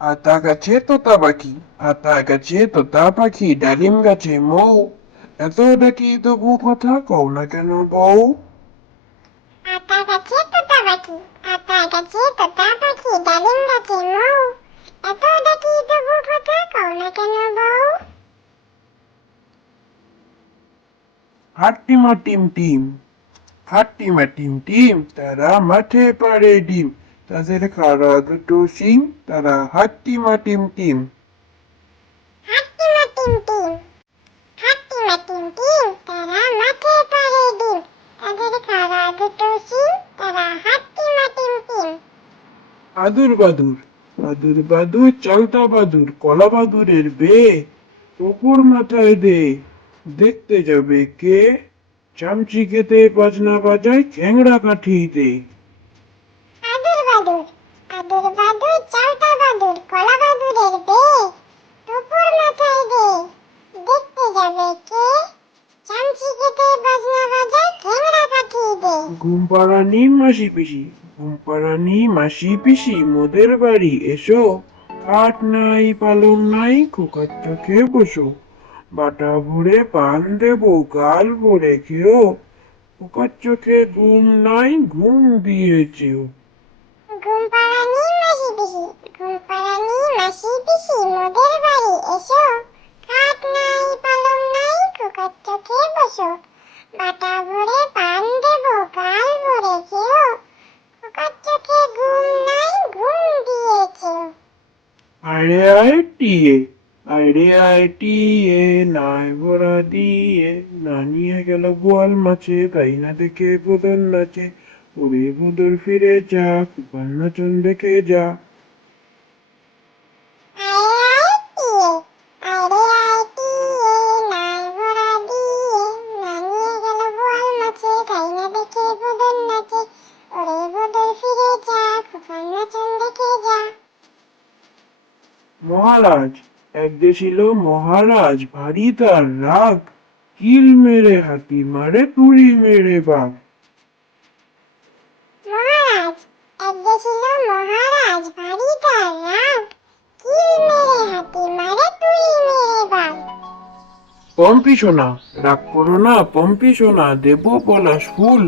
আতা গাছে তোতা পাখি, আতা গাছে তোতা পাখি, ডালিম গাছে মৌ। এত ডাকি তবু কথা কও না কেন বউ? আতা গাছে তোতা পাখি, আতা গাছে তোতা পাখি, ডালিম গাছে মৌ। এত ডাকি তবু কথা কও না কেন বউ? হাট্টিমা টিম টিম, হাট্টিমা টিম টিম, তারা মাঠে পাড়ে ডিম। তাদের খাড়া দুটো শিং, তারা হাট্টিমা টিম টিম। হাট্টিমা টিম টিম, হাট্টিমা টিম টিম, তারা মাঠে পাড়ে ডিম। তাদের খাড়া দুটো শিং, তারা হাট্টিমা টিম টিম। আদুর বাদুর, আদুর বাদুর, চালতা বাদুর, কলা বাদুরের বে। পুকুর মাথায় দে, দেখতে যাবে কে? চামচি খেতে বাজনা বাজায়, খ্যাংড়া কাঠিতে। আদুর বাদুর, আদুর বাদুর, চাউটা বাদুর, কলা বাদুরের বে। টুকুর মাথায় দে, দেখতে যাবে কে? চামচি কেটে বাজনা বাজায়, ঠ্যাংড়া কাঠি দে। ঘুম পাড়ানি মাসি পিসি, ঘুম পাড়ানি মাসি পিসি, মোদের বাড়ি এসো। খাট নাই পালং নাই, খোকার চোখে বসো। বাটা ভরে পান দেবো, গাল ভরে খেও। খোকার চোখে ঘুম নাই, ঘুম দিয়েছেও। ঘুম পাড়ানি মাসি পিসি, ঘুম পাড়ানি মাসি পিসি, মোদের বাড়ি এসো। খাট নাই পালং নাই, খোকার চোখে বসো। বাটা ভরে পান দেবো, গাল ভরে খেও। খোকার চোখে ঘুম নাই, ঘুম দিয়েছে। আরে আয় টিয়ে, আরে আয় টিয়ে, নাই ভরা দিয়ে। না নিয়ে গেল বোয়াল মাছে, তাই না দেখে বদন নাচে। ওরে বদর ফিরে যা, কুপার নাচন দেখে যা। মহারাজ, এক যে ছিল মহারাজ, ভারী তার রাগ। কিল মেরে হাতি মারে, তুড়ি মেরে বাঘ। মহারাজ, এক যে ছিল মহারাজ, ভারী তার রাগ। কিল মেরে হাতি মারে, তুড়ি মেরে বাঘ। পম্পি সোনা, রাগ করো না পম্পি সোনা, দেব পলাশ ফুল।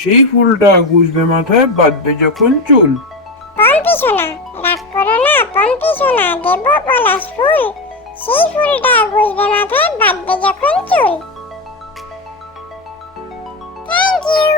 সেই ফুলটা গুজবে মাথায়, বাঁধবে যখন চুল। পম্পি সোনা, রাগ করো না পম্পি সোনা, দেব পলাশ ফুল। সেই ফুলটা গুজবে মাথায়, বাঁধবে যখন চুল। Thank you.